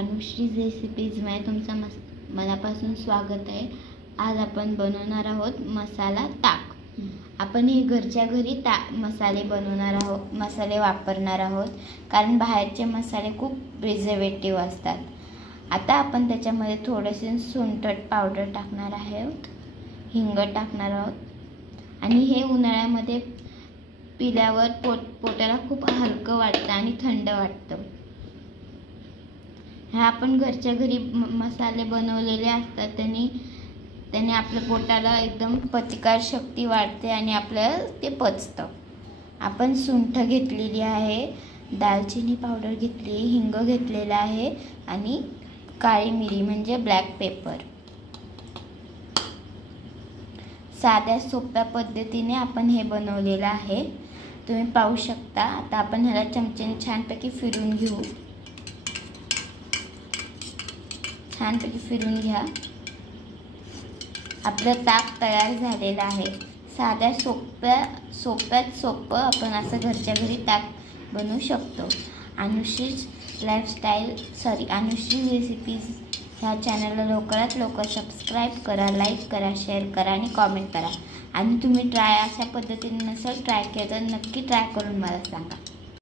अनुश्रीज रेसिपीजमध्ये तुमचं मनापासून स्वागत आहे। आज आपण बनवणार आहोत मसाला ताक। आपण हे घरच्या घरी मसाले बनवणार आहोत, मसाले वापरणार आहोत, कारण बाहेरचे मसाले खूप प्रिझर्वेटिव्ह असतात। आता आपण त्याच्यामध्ये थोडेसे सुंठट पावडर टाकणार आहोत, हिंग टाकणार आहोत आणि हे उन्हाळ्यामध्ये पिल्यावर पोटाला खूप हलकं वाटतं आणि थंड वाटतं। हे आपण घरच्या घरी मसाले बनवलेले असतात, त्याने आपल्या पोटाला एकदम प्रतिकार शक्ती वाढते आणि आपल्याला ते पचतं। आपण सुंठ घेतलेली आहे, दालचिनी पावडर घेतली, हिंग घेतलेला आहे आणि काळी मिरी म्हणजे ब्लॅक पेपर। साध्या सोप्या पद्धतीने आपण हे बनवलेलं आहे, तुम्ही पाहू शकता। आता आपण ह्याला चमच्याने छानपैकी फिरून घेऊ, छानपैकी फिरून घ्या। आपलं ताक तयार झालेलं आहे। साध्या सोप्यात सोपं आपण असं घरच्या घरी ताक बनवू शकतो। अनुश्रीज रेसिपीज ह्या चॅनलला लवकरात लवकर सबस्क्राईब करा, लाईक करा, शेअर करा आणि कॉमेंट करा। आणि तुम्ही अशा पद्धतीने नसेल ट्राय केलं तर नक्की ट्राय करून मला सांगा।